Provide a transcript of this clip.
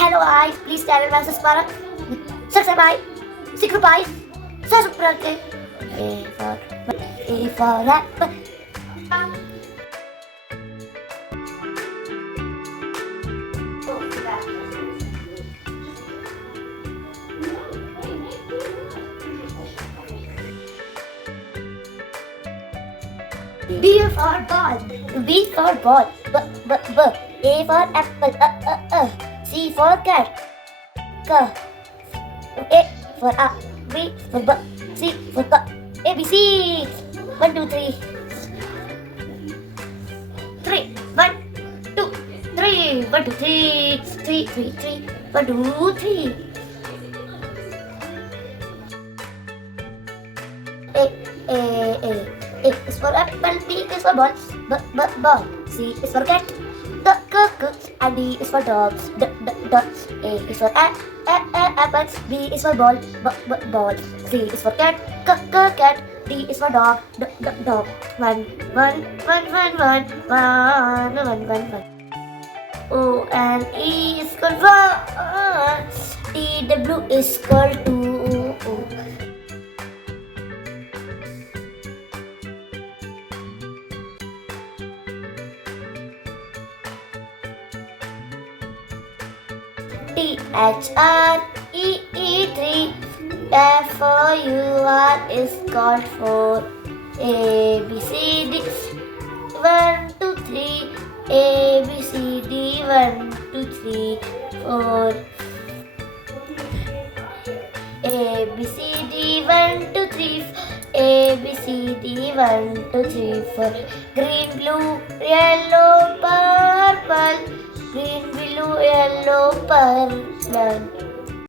Hello guys, please channel message para subscribe, sacrifice, subscribe. A for apple. B for ball. B for ball. B. A for apple. C for cat. C. A for a. B for b. C for b. A B C. 1 2 3. 3 1 2 3 1 2 3 3 3 3 1 2 3. A is for apple, B is for ball, ball. C is for cat, and D is for dog, A is for apple, B is for ball, ball. C is for cat, cat. D is for dog, dog. One. O and E is called one. T W is called two. T H R E E 3. F O U R is called 4. A B C D 1 2 3. A B C D 1 2 3 4. A B C D 1 2 3. A B C D 1 2 3 4. Green, blue, yellow, purple. Green, blue, yellow, purple.